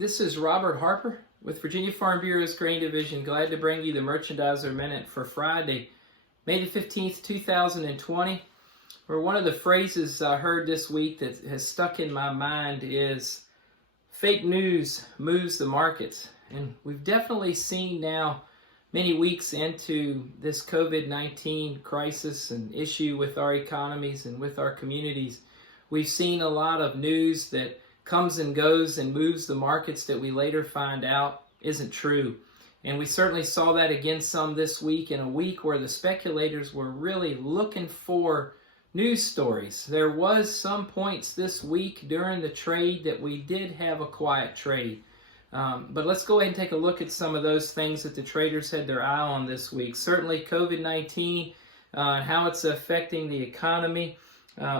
This is Robert Harper with Virginia Farm Bureau's Grain Division. Glad to bring you the Merchandiser Minute for Friday, May the 15th, 2020. Where one of the phrases I heard this week that has stuck in my mind is fake news moves the markets. And we've definitely seen now, many weeks into this COVID-19 crisis and issue with our economies and with our communities, we've seen a lot of news that comes and goes and moves the markets that we later find out isn't true. And we certainly saw that again some this week, in a week where the speculators were really looking for news stories. There was some points this week during the trade that we did have a quiet trade. But let's go ahead and take a look at some of those things that the traders had their eye on this week. Certainly COVID-19 and how it's affecting the economy.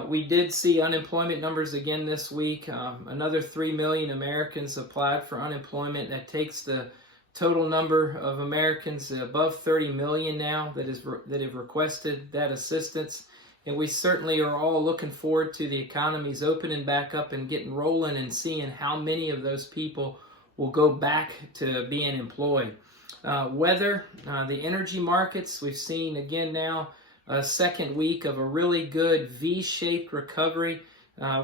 We did see unemployment numbers again this week. Another 3 million Americans applied for unemployment. That takes the total number of Americans above 30 million now that have requested that assistance. And we certainly are all looking forward to the economy's opening back up and getting rolling and seeing how many of those people will go back to being employed. Weather, the energy markets, we've seen again now a second week of a really good V-shaped recovery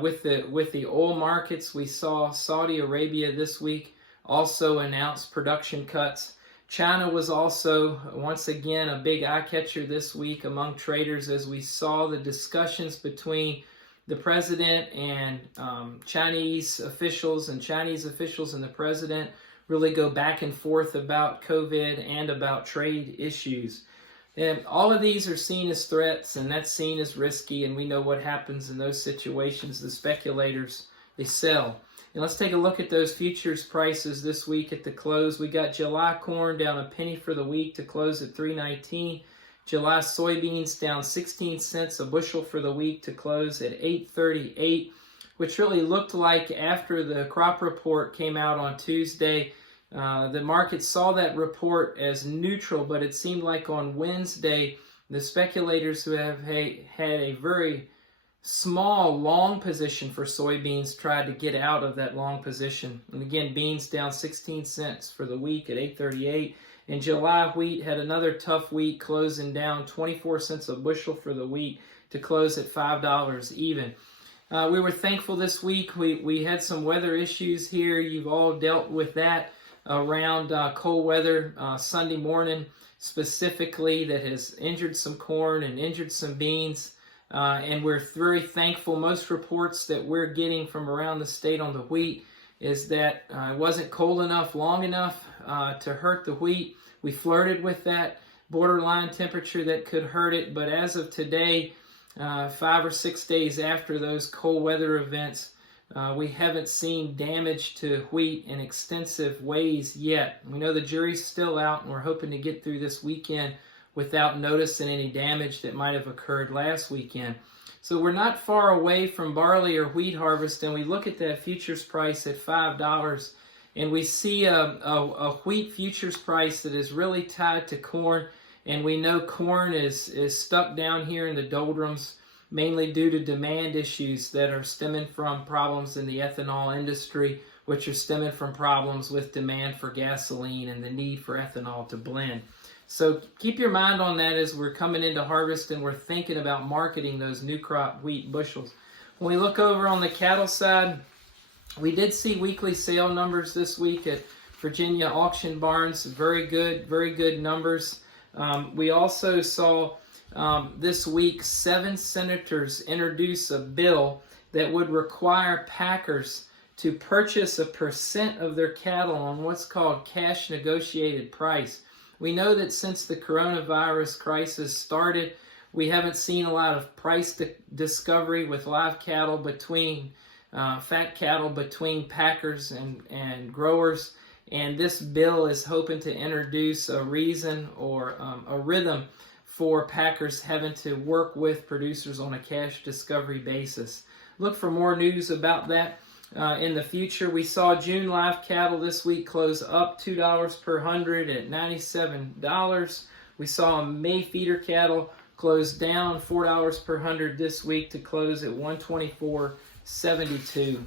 with the oil markets. We saw Saudi Arabia this week also announce production cuts. China was also once again a big eye-catcher this week among traders as we saw the discussions between the president and Chinese officials and the president really go back and forth about COVID and about trade issues. And all of these are seen as threats, and that's seen as risky, and we know what happens in those situations. The speculators, they sell. And let's take a look at those futures prices this week at the close. We got July corn down a penny for the week to close at $3.19. July soybeans down 16 cents a bushel for the week to close at $8.38, which really looked like after the crop report came out on Tuesday, the market saw that report as neutral, but it seemed like on Wednesday, the speculators who have had a very small long position for soybeans tried to get out of that long position. And again, beans down 16 cents for the week at $8.38. And July wheat had another tough week, closing down 24 cents a bushel for the week to close at $5 even. We were thankful this week. We had some weather issues here. You've all dealt with that around cold weather Sunday morning specifically that has injured some corn and injured some beans. And we're very thankful. Most reports that we're getting from around the state on the wheat is that it wasn't cold enough, long enough to hurt the wheat. We flirted with that borderline temperature that could hurt it, but as of today, 5 or 6 days after those cold weather events, we haven't seen damage to wheat in extensive ways yet. We know the jury's still out, and we're hoping to get through this weekend without noticing any damage that might have occurred last weekend. So we're not far away from barley or wheat harvest, and we look at that futures price at $5, and we see a wheat futures price that is really tied to corn, and we know corn is stuck down here in the doldrums, mainly due to demand issues that are stemming from problems in the ethanol industry, which are stemming from problems with demand for gasoline and the need for ethanol to blend. So keep your mind on that as we're coming into harvest and we're thinking about marketing those new crop wheat bushels. When we look over on the cattle side, we did see weekly sale numbers this week at Virginia auction barns. Very good numbers. We also saw this week 7 senators introduce a bill that would require packers to purchase a percent of their cattle on what's called cash negotiated price. We know that since the coronavirus crisis started, we haven't seen a lot of price discovery with live cattle between fat cattle between packers and growers. And this bill is hoping to introduce a reason or a rhythm for packers having to work with producers on a cash discovery basis. Look for more news about that in the future. We saw June live cattle this week close up $2 per hundred at $97. We saw May feeder cattle close down $4 per hundred this week to close at $124.72.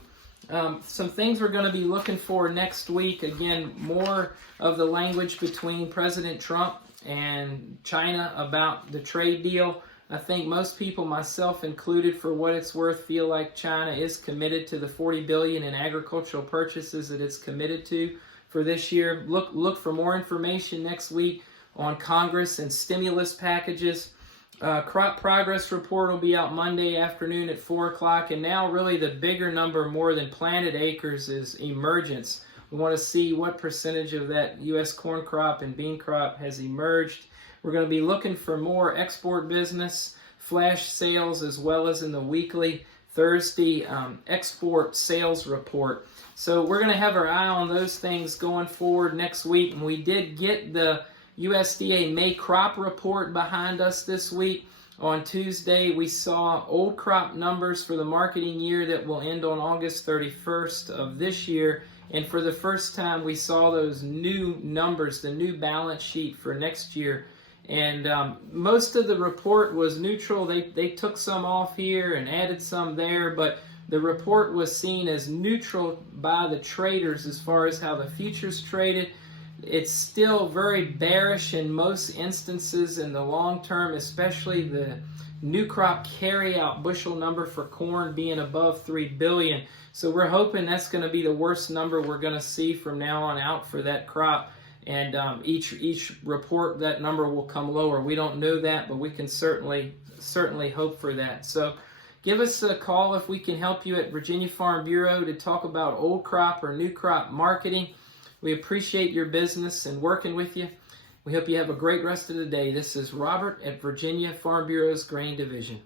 Some things we're going to be looking for next week. Again, more of the language between President Trump and China about the trade deal. I think most people, myself included, for what it's worth, feel like China is committed to the $40 billion in agricultural purchases that it's committed to for this year. Look for more information next week on Congress and stimulus packages. Crop progress report will be out Monday afternoon at 4 o'clock. And now really the bigger number, more than planted acres, is emergence. We want to see what percentage of that U.S. corn crop and bean crop has emerged. We're going to be looking for more export business, flash sales, as well as in the weekly Thursday export sales report. So we're going to have our eye on those things going forward next week. And we did get the USDA May crop report behind us this week. On Tuesday, we saw old crop numbers for the marketing year that will end on August 31st of this year. And for the first time, we saw those new numbers, the new balance sheet for next year. And most of the report was neutral. They took some off here and added some there, but the report was seen as neutral by the traders as far as how the futures traded. It's still very bearish in most instances in the long term, especially the new crop carryout bushel number for corn being above 3 billion. So we're hoping that's going to be the worst number we're going to see from now on out for that crop. And each report, that number will come lower. We don't know that, but we can certainly hope for that. So give us a call if we can help you at Virginia Farm Bureau to talk about old crop or new crop marketing. We appreciate your business and working with you. We hope you have a great rest of the day. This is Robert at Virginia Farm Bureau's Grain Division.